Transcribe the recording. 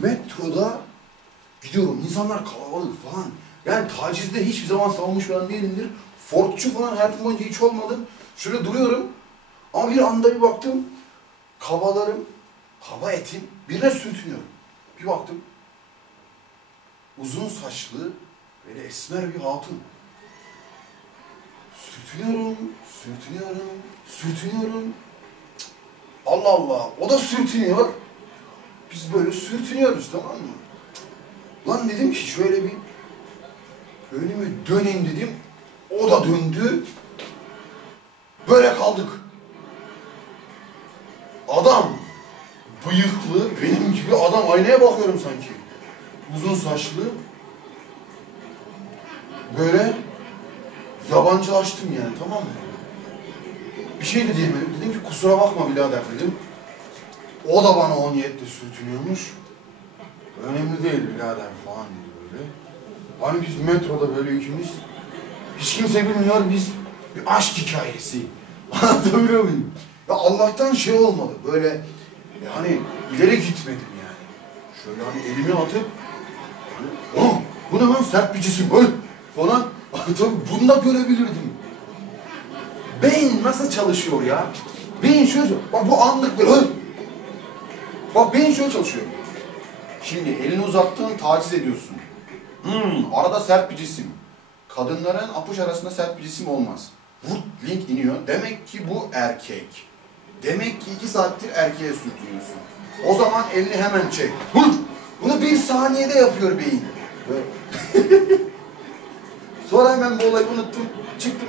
metroda gidiyorum. İnsanlar kalabalık falan. Yani tacizde hiçbir zaman savunmuş falan değilimdir. Fordçu falan hayatım boyunca hiç olmadım. Şöyle duruyorum. Ama bir anda bir baktım. Kabalarım, kaba etim birine sürtünüyorum. Bir baktım. Uzun saçlı, böyle esmer bir hatun. Sürtünüyorum, sürtünüyorum, sürtünüyorum. Allah Allah, o da sürtünüyor. Biz böyle sürtünüyoruz tamam mı? Lan dedim ki şöyle bir önümü döneyim dedim. O da döndü. Böyle kaldık. Adam bıyıklı benim gibi adam aynaya bakıyorum sanki. Uzun saçlı. Böyle yabancılaştım yani tamam mı? Bir şey de diyemedim. Dedim ki kusura bakma birader dedim. O da bana o niyetle sürtünüyormuş. Önemli değil birader falan dedi böyle. Hani biz metroda böyle ikimiz. Hiç kimse bilmiyor biz bir aşk hikayesi. Anlatabiliyor muyum? Ya Allah'tan şey olmadı böyle yani ileri gitmedim yani. Şöyle hani elimi atıp hani, bu ne lan sert bir cisim öl falan. Tabii bunu da görebilirdim. Beyin nasıl çalışıyor ya? Beyin şöyle, bak bu anlık böyle öl. Bak beyin şöyle çalışıyor. Şimdi elini uzattın taciz ediyorsun. Hmm, arada sert bir cisim. Kadınların apuş arasında sert bir cisim olmaz. Vut link iniyor. Demek ki bu erkek. Demek ki iki saattir erkeğe sürtünüyorsun. O zaman elini hemen çek. Vur! Bunu bir saniyede yapıyor beyin. Sonra hemen bu olayı unuttum. Çıktım